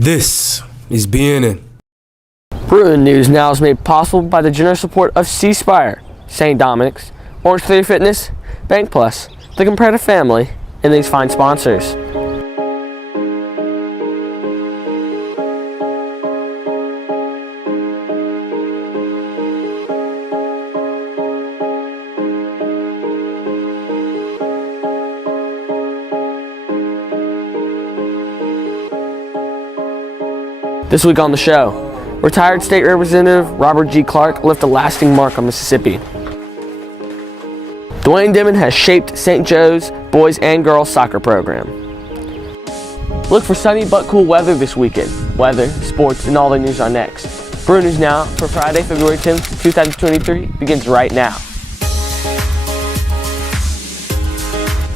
This is BNN. Bruin News Now is made possible by the generous support of C Spire, St. Dominic's, Orange Theory Fitness, Bank Plus, the Comparative Family, and these fine sponsors. This week on the show, retired State Representative Robert G. Clark left a lasting mark on Mississippi. Dwayne Dimon has shaped St. Joe's boys and girls soccer program. Look for sunny but cool weather this weekend. Weather, sports, and all the news are next. Bruin News Now for Friday, February 10th, 2023 begins right now.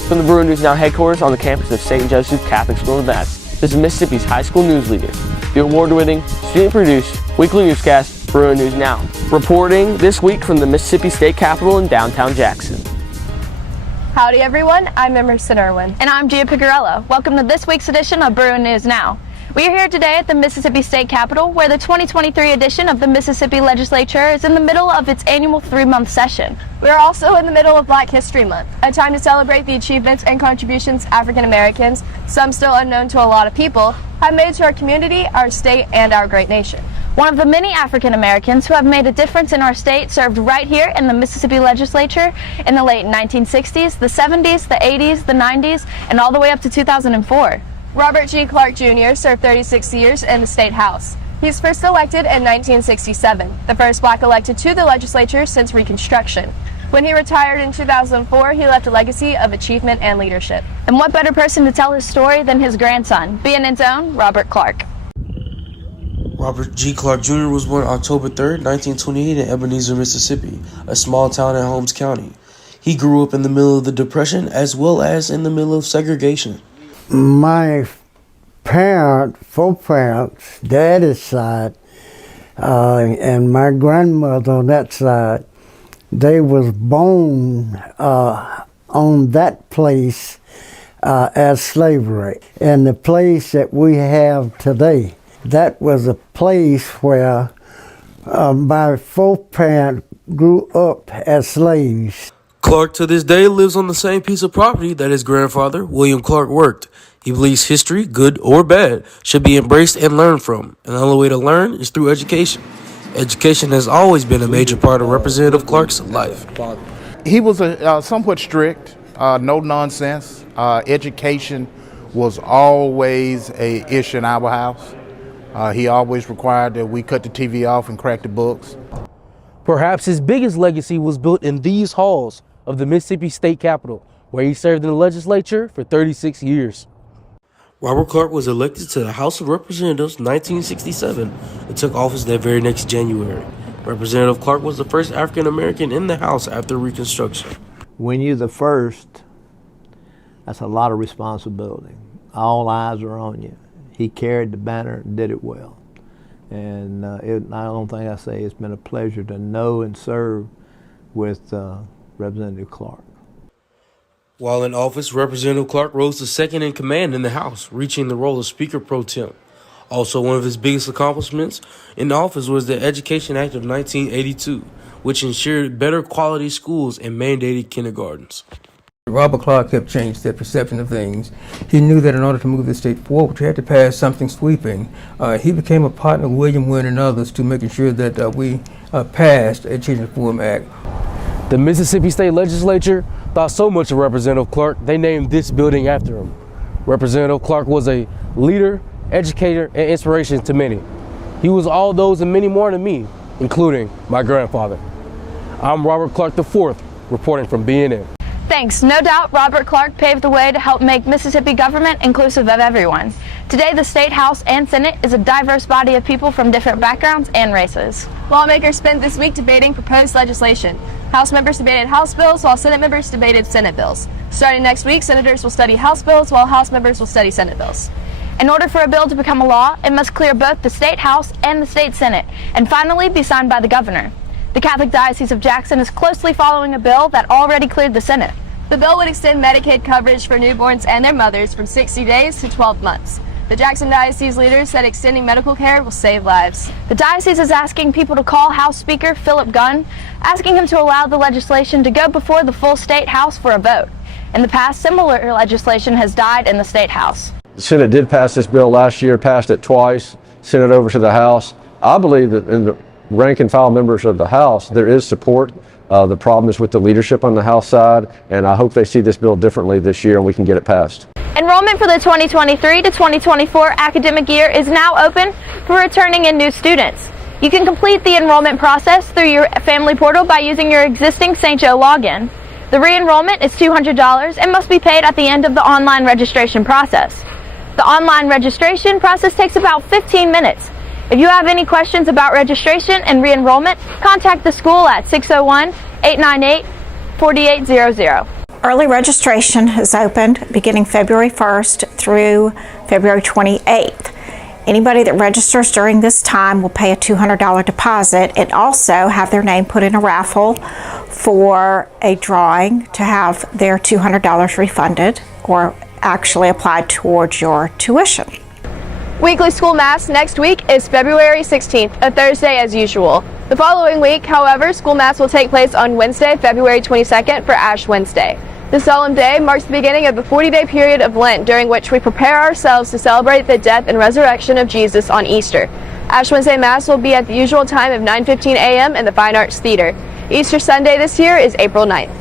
From the Bruin News Now headquarters on the campus of St. Joseph Catholic School of Math, this is Mississippi's high school news leader, the award-winning, student-produced, weekly newscast, Bruin News Now. Reporting this week from the Mississippi State Capitol in downtown Jackson. Howdy everyone, I'm Emerson Irwin. And I'm Gia Picarello. Welcome to this week's edition of Bruin News Now. We are here today at the Mississippi State Capitol, where the 2023 edition of the Mississippi Legislature is in the middle of its annual 3-month session. We are also in the middle of Black History Month, a time to celebrate the achievements and contributions African Americans, some still unknown to a lot of people, have made to our community, our state, and our great nation. One of the many African Americans who have made a difference in our state served right here in the Mississippi Legislature in the late 1960s, the 70s, the 80s, the 90s, and all the way up to 2004. Robert G. Clark Jr. served 36 years in the State House. He was first elected in 1967, the first black elected to the legislature since Reconstruction. When he retired in 2004, he left a legacy of achievement and leadership. And what better person to tell his story than his grandson, BNN's own Robert Clark. Robert G. Clark Jr. was born October 3rd, 1928 in Ebenezer, Mississippi, a small town in Holmes County. He grew up in the middle of the Depression as well as in the middle of segregation. My four parents, daddy's side, and my grandmother on that side, they was born on that place as slavery. And the place that we have today, that was a place where my four parents grew up as slaves. Clark to this day lives on the same piece of property that his grandfather, William Clark, worked. He believes history, good or bad, should be embraced and learned from. And the only way to learn is through education. Education has always been a major part of Representative Clark's life. He was somewhat strict, no nonsense. Education was always an issue in our house. He always required that we cut the TV off and crack the books. Perhaps his biggest legacy was built in these halls of the Mississippi State Capitol, where he served in the legislature for 36 years. Robert Clark was elected to the House of Representatives in 1967 and took office that very next January. Representative Clark was the first African American in the House after Reconstruction. When you're the first, that's a lot of responsibility. All eyes are on you. He carried the banner and did it well. And I don't think I say it's been a pleasure to know and serve with Representative Clark. While in office, Representative Clark rose to second in command in the House, reaching the role of Speaker Pro Tem. Also, one of his biggest accomplishments in office was the Education Act of 1982, which ensured better quality schools and mandated kindergartens. Robert Clark helped change the perception of things. He knew that in order to move the state forward, we had to pass something sweeping. He became a partner with William Wynn and others to making sure that we passed the Education Reform Act. The Mississippi State Legislature thought so much of Representative Clark, they named this building after him. Representative Clark was a leader, educator, and inspiration to many. He was all those and many more to me, including my grandfather. I'm Robert Clark IV, reporting from BNN. Thanks. No doubt Robert Clark paved the way to help make Mississippi government inclusive of everyone. Today, the State House and Senate is a diverse body of people from different backgrounds and races. Lawmakers spent this week debating proposed legislation. House members debated House bills while Senate members debated Senate bills. Starting next week, senators will study House bills while House members will study Senate bills. In order for a bill to become a law, it must clear both the State House and the State Senate, and finally be signed by the governor. The Catholic Diocese of Jackson is closely following a bill that already cleared the Senate. The bill would extend Medicaid coverage for newborns and their mothers from 60 days to 12 months. The Jackson Diocese leader said extending medical care will save lives. The diocese is asking people to call House Speaker Philip Gunn, asking him to allow the legislation to go before the full state House for a vote. In the past, similar legislation has died in the state House. The Senate did pass this bill last year, passed it twice, sent it over to the House. I believe that in the rank and file members of the House, there is support. The problem is with the leadership on the House side, and I hope they see this bill differently this year and we can get it passed. Enrollment for the 2023 to 2024 academic year is now open for returning and new students. You can complete the enrollment process through your family portal by using your existing St. Joe login. The re-enrollment is $200 and must be paid at the end of the online registration process. The online registration process takes about 15 minutes. If you have any questions about registration and re-enrollment, contact the school at 601-898-4800. Early registration has opened beginning February 1st through February 28th. Anybody that registers during this time will pay a $200 deposit and also have their name put in a raffle for a drawing to have their $200 refunded or actually applied towards your tuition. Weekly school mass next week is February 16th, a Thursday as usual. The following week, however, school mass will take place on Wednesday, February 22nd for Ash Wednesday. This solemn day marks the beginning of the 40-day period of Lent, during which we prepare ourselves to celebrate the death and resurrection of Jesus on Easter. Ash Wednesday Mass will be at the usual time of 9:15 a.m. in the Fine Arts Theater. Easter Sunday this year is April 9th.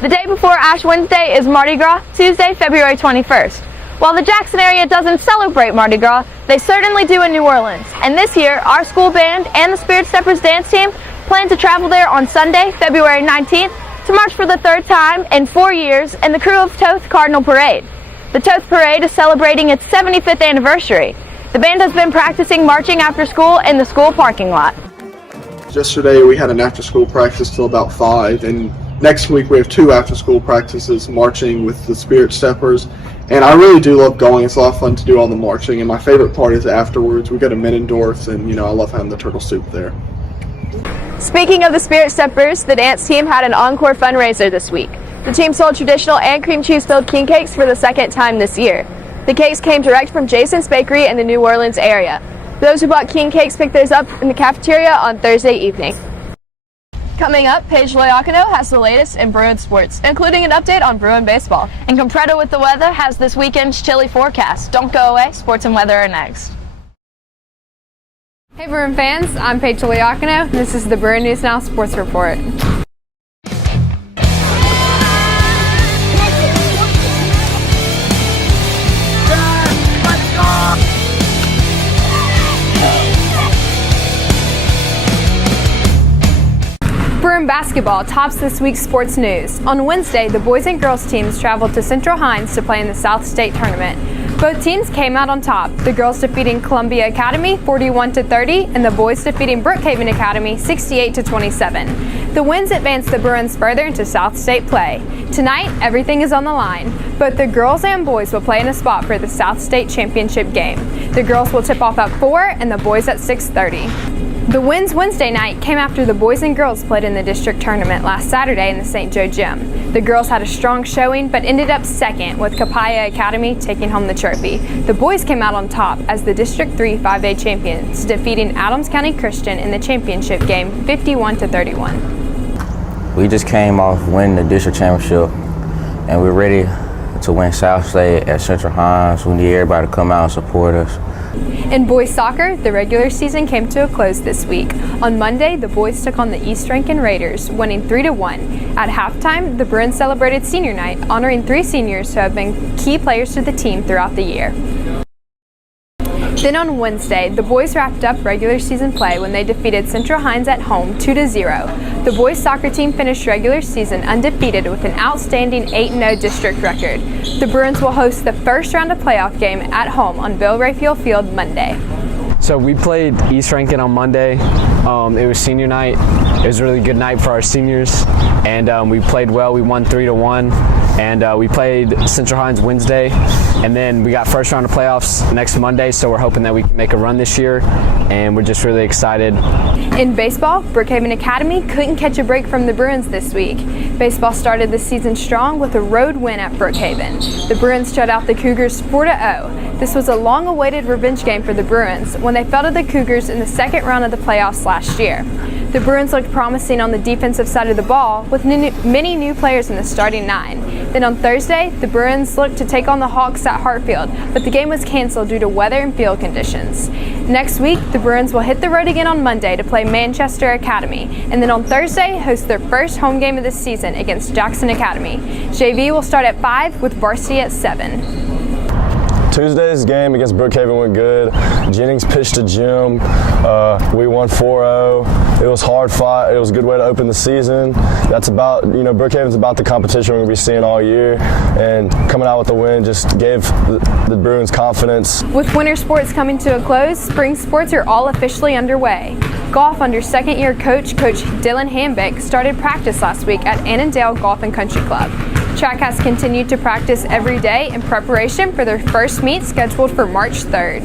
The day before Ash Wednesday is Mardi Gras, Tuesday, February 21st. While the Jackson area doesn't celebrate Mardi Gras, they certainly do in New Orleans. And this year, our school band and the Spirit Steppers dance team plan to travel there on Sunday, February 19th, to march for the third time in 4 years in the crew of Toth Cardinal Parade. The Toth Parade is celebrating its 75th anniversary. The band has been practicing marching after school in the school parking lot. Yesterday we had an after-school practice till about 5, and next week we have 2 after-school practices marching with the Spirit Steppers. And I really do love going. It's a lot of fun to do all the marching, and my favorite part is afterwards. We go to Menendorf, and I love having the turtle soup there. Speaking of the Spirit Steppers, the dance team had an encore fundraiser this week. The team sold traditional and cream cheese-filled king cakes for the second time this year. The cakes came direct from Jason's Bakery in the New Orleans area. Those who bought king cakes picked theirs up in the cafeteria on Thursday evening. Coming up, Paige Loiacono has the latest in Bruin sports, including an update on Bruin baseball. And Compredo with the weather has this weekend's chilly forecast. Don't go away, sports and weather are next. Hey Bruin fans, I'm Paige Loiacono. This is the Bruin News Now Sports Report. Bruin basketball tops this week's sports news. On Wednesday, the boys and girls teams traveled to Central Hines to play in the South State Tournament. Both teams came out on top, the girls defeating Columbia Academy 41-30 and the boys defeating Brookhaven Academy 68-27. The wins advanced the Bruins further into South State play. Tonight, everything is on the line. Both the girls and boys will play in a spot for the South State Championship game. The girls will tip off at 4 and the boys at 6:30. The wins Wednesday night came after the boys and girls played in the district tournament last Saturday in the St. Joe Gym. The girls had a strong showing but ended up second, with Capaya Academy taking home the trophy. The boys came out on top as the District 3 5A champions, defeating Adams County Christian in the championship game 51-31. We just came off winning the district championship and we're ready to win South State at Central Hines. We need everybody to come out and support us. In boys soccer, the regular season came to a close this week. On Monday, the boys took on the East Rankin Raiders, winning 3-1. At halftime, the Bruins celebrated senior night, honoring 3 seniors who have been key players to the team throughout the year. Then on Wednesday, the boys wrapped up regular season play when they defeated Central Hines at home 2-0. The boys soccer team finished regular season undefeated with an outstanding 8-0 district record. The Bruins will host the first round of playoff game at home on Bill Rayfield Field Monday. So we played East Rankin on Monday. It was senior night. It was a really good night for our seniors, and we played well. We won 3-1, and we played Central Hines Wednesday, and then we got first round of playoffs next Monday, so we're hoping that we can make a run this year, and we're just really excited. In baseball, Brookhaven Academy couldn't catch a break from the Bruins this week. Baseball started the season strong with a road win at Brookhaven. The Bruins shut out the Cougars 4-0. This was a long-awaited revenge game for the Bruins when they fell to the Cougars in the second round of the playoffs last year. The Bruins looked promising on the defensive side of the ball with many new players in the starting 9. Then on Thursday, the Bruins looked to take on the Hawks at Hartfield, but the game was canceled due to weather and field conditions. Next week, the Bruins will hit the road again on Monday to play Manchester Academy, and then on Thursday, host their first home game of the season against Jackson Academy. JV will start at 5 with varsity at 7. Tuesday's game against Brookhaven went good. Jennings pitched to Jim. We won 4-0. It was hard fought. It was a good way to open the season. That's about, Brookhaven's about the competition we're going to be seeing all year. And coming out with the win just gave the Bruins confidence. With winter sports coming to a close, spring sports are all officially underway. Golf under second-year Coach Dylan Hambeck started practice last week at Annandale Golf and Country Club. Track has continued to practice every day in preparation for their first meet scheduled for March 3rd.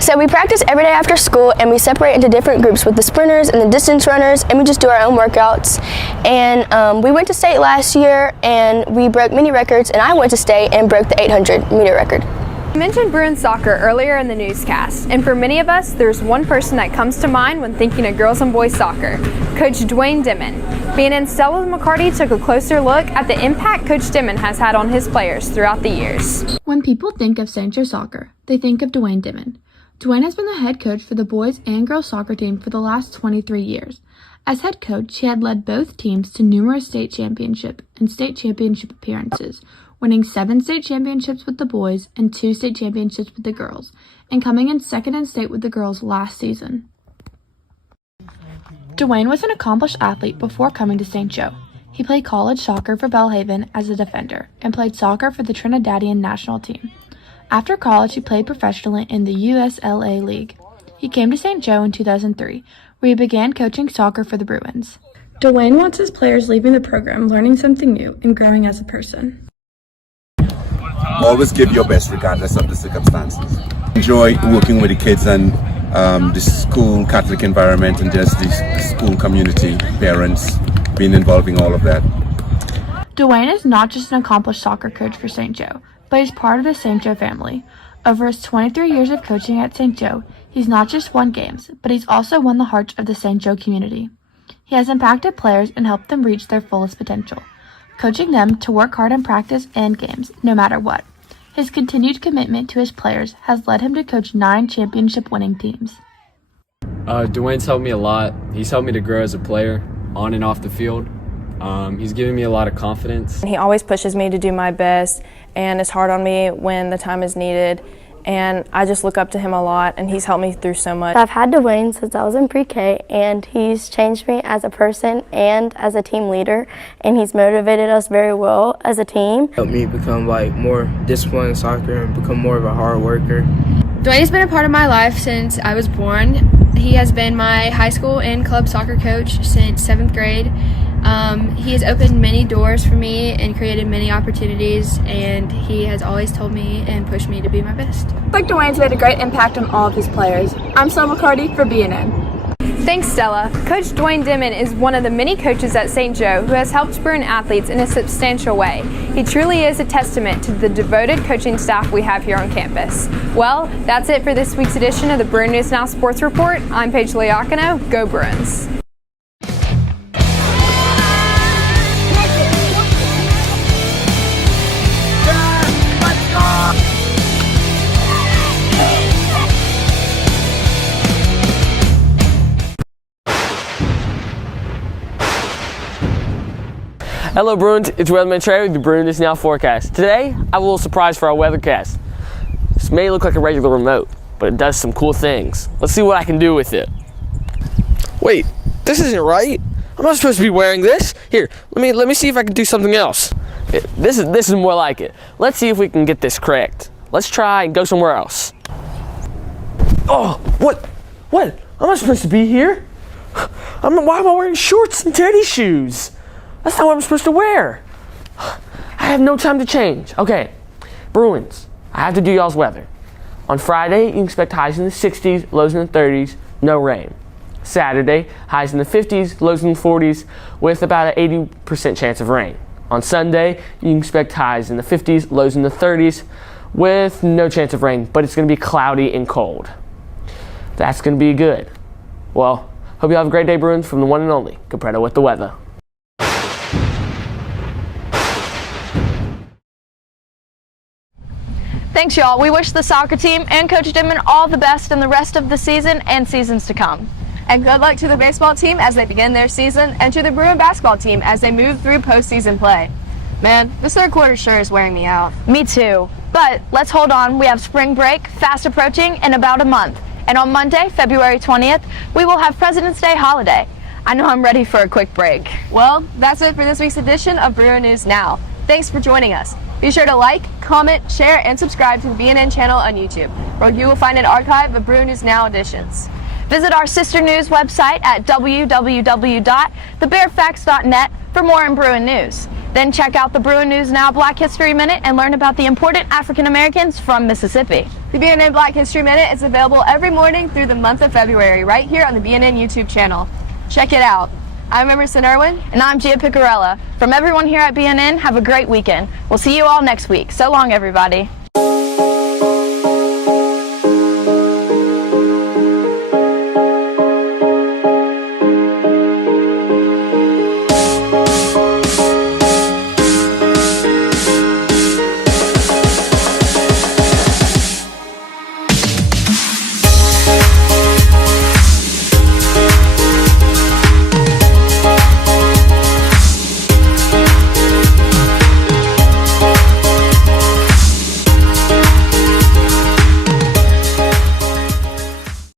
So we practice every day after school, and we separate into different groups with the sprinters and the distance runners, and we just do our own workouts. And we went to state last year, and we broke many records, and I went to state and broke the 800-meter record. I mentioned Bruin soccer earlier in the newscast, and for many of us, there's one person that comes to mind when thinking of girls and boys soccer, Coach Dwayne Dimon. BNN's Stella McCarty took a closer look at the impact Coach Dimon has had on his players throughout the years. When people think of St. Joe soccer, they think of Dwayne Dimon. Dwayne has been the head coach for the boys and girls soccer team for the last 23 years. As head coach, he had led both teams to numerous state championship and state championship appearances, winning 7 state championships with the boys and 2 state championships with the girls, and coming in second in state with the girls last season. Dwayne was an accomplished athlete before coming to St. Joe. He played college soccer for Belhaven as a defender and played soccer for the Trinidadian national team. After college, he played professionally in the USLA League. He came to St. Joe in 2003, where he began coaching soccer for the Bruins. Dwayne wants his players leaving the program learning something new and growing as a person. Always give your best regardless of the circumstances. Enjoy working with the kids and the school Catholic environment and just the school community, parents, being involved in all of that. Dwayne is not just an accomplished soccer coach for St. Joe, but he's part of the St. Joe family. Over his 23 years of coaching at St. Joe, he's not just won games, but he's also won the hearts of the St. Joe community. He has impacted players and helped them reach their fullest potential, coaching them to work hard in practice and games, no matter what. His continued commitment to his players has led him to coach 9 championship-winning teams. Dwayne's helped me a lot. He's helped me to grow as a player, on and off the field. He's given me a lot of confidence. He always pushes me to do my best and is hard on me when the time is needed. And I just look up to him a lot, and he's helped me through so much. I've had Dwayne since I was in pre-K, and he's changed me as a person and as a team leader, and he's motivated us very well as a team. Helped me become more disciplined in soccer and become more of a hard worker. Dwayne has been a part of my life since I was born. He has been my high school and club soccer coach since 7th grade. He has opened many doors for me and created many opportunities, and he has always told me and pushed me to be my best. Dwayne's made a great impact on all of his players. I'm Stella McCarty for BNN. Thanks, Stella. Coach Dwayne Dimon is one of the many coaches at St. Joe who has helped Bruin athletes in a substantial way. He truly is a testament to the devoted coaching staff we have here on campus. Well, that's it for this week's edition of the Bruin News Now Sports Report. I'm Paige Liacano. Go Bruins! Hello Bruins, it's Weatherman Trey with the Bruin News Now forecast. Today, I have a little surprise for our weathercast. This may look like a regular remote, but it does some cool things. Let's see what I can do with it. Wait, this isn't right. I'm not supposed to be wearing this. Here, let me see if I can do something else. This is more like it. Let's see if we can get this correct. Let's try and go somewhere else. Oh, what? I'm not supposed to be here. Why am I wearing shorts and teddy shoes? That's not what I'm supposed to wear. I have no time to change. Okay, Bruins, I have to do y'all's weather. On Friday, you can expect highs in the 60s, lows in the 30s, no rain. Saturday, highs in the 50s, lows in the 40s, with about an 80% chance of rain. On Sunday, you can expect highs in the 50s, lows in the 30s, with no chance of rain, but it's going to be cloudy and cold. That's going to be good. Well, hope you have a great day, Bruins, from the one and only Capreto with the weather. Thanks, y'all. We wish the soccer team and Coach Dimon all the best in the rest of the season and seasons to come. And good luck to the baseball team as they begin their season, and to the Bruin basketball team as they move through postseason play. Man, this third quarter sure is wearing me out. Me too. But let's hold on. We have spring break fast approaching in about a month. And on Monday, February 20th, we will have President's Day holiday. I know I'm ready for a quick break. Well, that's it for this week's edition of Bruin News Now. Thanks for joining us. Be sure to like, comment, share, and subscribe to the BNN channel on YouTube, where you will find an archive of Bruin News Now editions. Visit our sister news website at www.thebearfacts.net for more on Bruin news. Then check out the Bruin News Now Black History Minute and learn about the important African Americans from Mississippi. The BNN Black History Minute is available every morning through the month of February right here on the BNN YouTube channel. Check it out. I'm Emerson Irwin. And I'm Gia Picarella. From everyone here at BNN, have a great weekend. We'll see you all next week. So long, everybody.